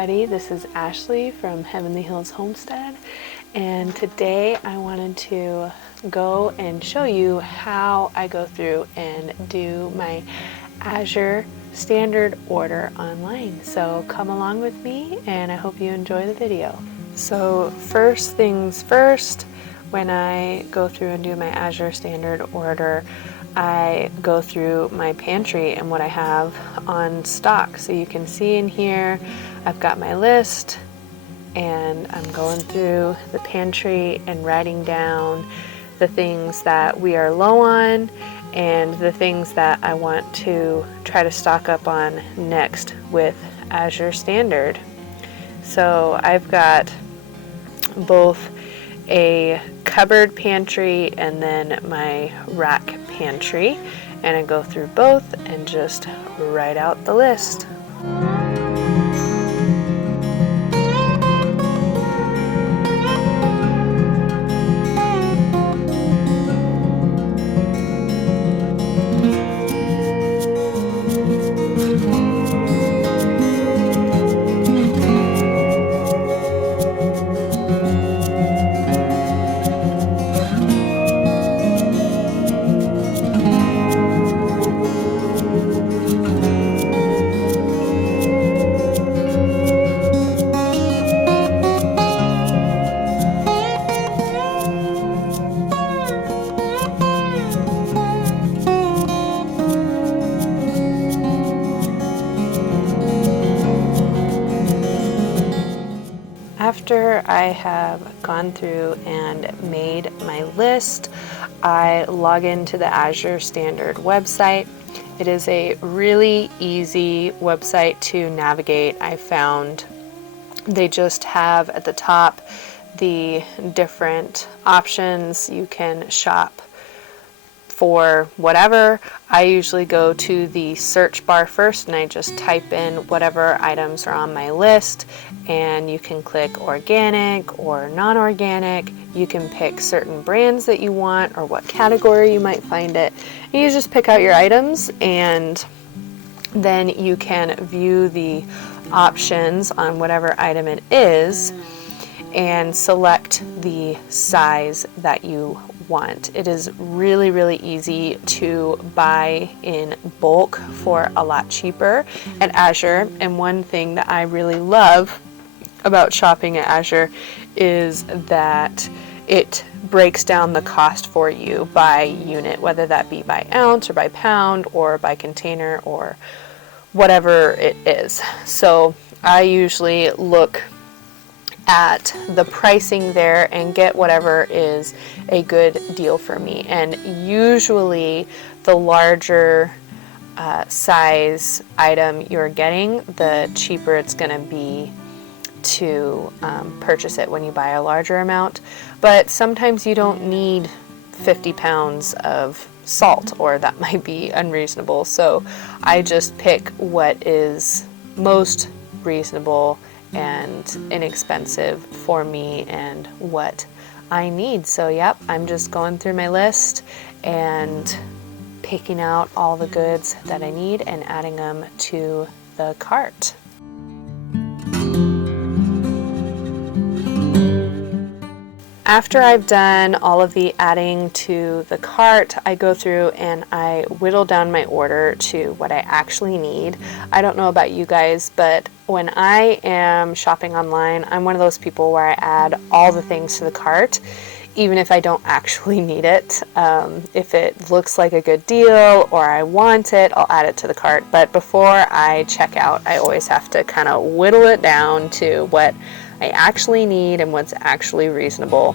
everybody, this is Ashley from Hils Homestead, and today I wanted to go and show you how I go through and do my Azure standard order online. So come along with me and I hope you enjoy the video. So first things first, when I go through and do my Azure standard order, I go through my pantry and what I have on stock. So you can see in here, I've got my list and I'm going through the pantry and writing down the things that we are low on and the things that I want to try to stock up on next with Azure Standard. So I've got both a cupboard pantry and then my rack pantry, and I go through both and just write out the list. After I have gone through and made my list, I log into the Azure Standard website. It is a really easy website to navigate. I found they just have at the top the different options. You can shop for whatever. I usually go to the search bar first and I just type in whatever items are on my list, and you can click organic or non-organic. You can pick certain brands that you want or what category you might find it. And you just pick out your items and then you can view the options on whatever item it is and select the size that you want. It is really easy to buy in bulk for a lot cheaper at Azure, and one thing that I really love about shopping at Azure is that it breaks down the cost for you by unit, whether that be by ounce or by pound or by container or whatever it is. So I usually look at the pricing there and get whatever is a good deal for me. And usually the larger size item you're getting, the cheaper it's going to be to purchase it when you buy a larger amount. But sometimes you don't need 50 pounds of salt, or that might be unreasonable. So I just pick what is most reasonable and inexpensive for me and what I need. So yep, I'm just going through my list and picking out all the goods that I need and adding them to the cart. After I've done all of the adding to the cart, I go through and I whittle down my order to what I actually need. I don't know about you guys, but when I am shopping online, I'm one of those people where I add all the things to the cart, even if I don't actually need it. If it looks like a good deal or I want it, I'll add it to the cart. But before I check out, I always have to kind of whittle it down to what I actually need and what's actually reasonable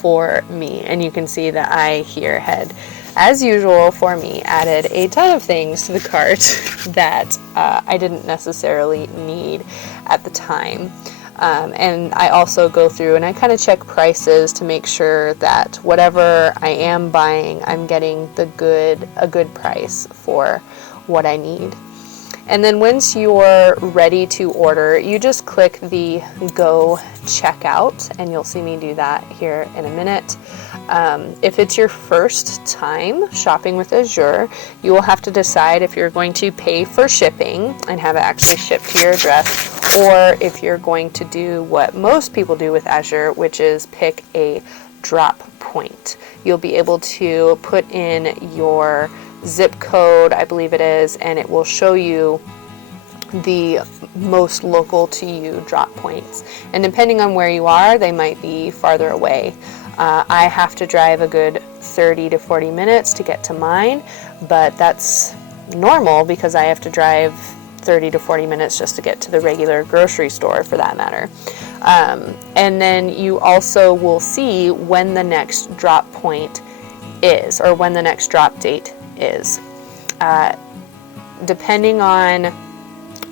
for me. And you can see that I here had, as usual for me, added a ton of things to the cart that I didn't necessarily need at the time. And I also go through and I kind of check prices to make sure that whatever I am buying, I'm getting a good price for what I need. And then once you're ready to order, you just click the Go Checkout, and you'll see me do that here in a minute. If it's your first time shopping with Azure, you will have to decide if you're going to pay for shipping and have it actually shipped to your address, or if you're going to do what most people do with Azure, which is pick a drop point. You'll be able to put in your zip code, I believe it is, and it will show you the most local to you drop points. And depending on where you are, they might be farther away. I have to drive a good 30 to 40 minutes to get to mine, but that's normal because I have to drive 30 to 40 minutes just to get to the regular grocery store, for that matter. And then you also will see when the next drop point is, or when the next drop date is. Depending on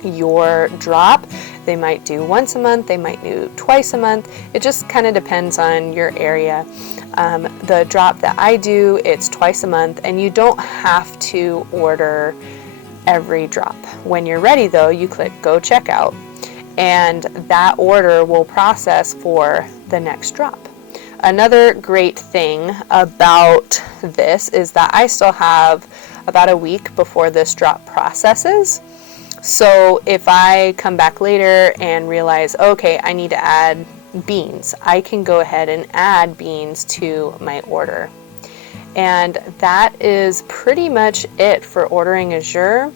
your drop, they might do once a month, they might do twice a month. It just kind of depends on your area. The drop that I do, it's twice a month, and you don't have to order every drop. When you're ready though, you click go checkout, and that order will process for the next drop. Another great thing about this is that I still have about a week before this drop processes. So if I come back later and realize, okay, I need to add beans, I can go ahead and add beans to my order. And that is pretty much it for ordering Azure.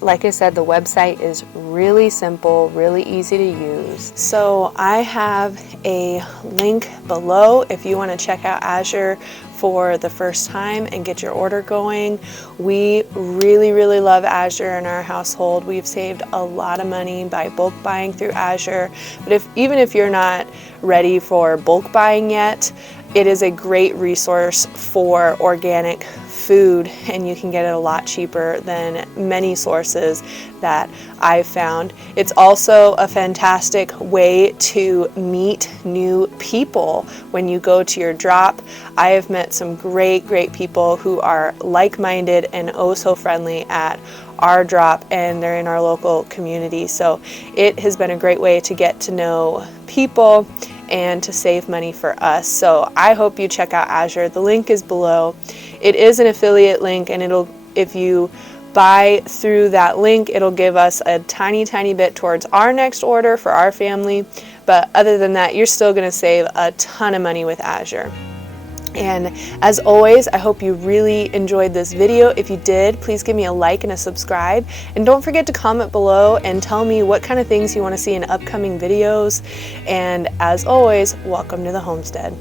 Like I said, the website is really simple, really easy to use. So I have a link below if you want to check out Azure for the first time and get your order going. We really love Azure in our household. We've saved a lot of money by bulk buying through Azure. But even if you're not ready for bulk buying yet, it is a great resource for organic food, and you can get it a lot cheaper than many sources that I've found. It's also a fantastic way to meet new people when you go to your drop. I have met some great people who are like-minded and oh so friendly at our drop, and they're in our local community. So it has been a great way to get to know people and to save money for us. So I hope you check out Azure. The link is below. It is an affiliate link, and if you buy through that link, it'll give us a tiny bit towards our next order for our family. But other than that, you're still gonna save a ton of money with Azure. And as always, I hope you really enjoyed this video. If you did, please give me a like and a subscribe. And don't forget to comment below and tell me what kind of things you want to see in upcoming videos. And as always, welcome to the homestead.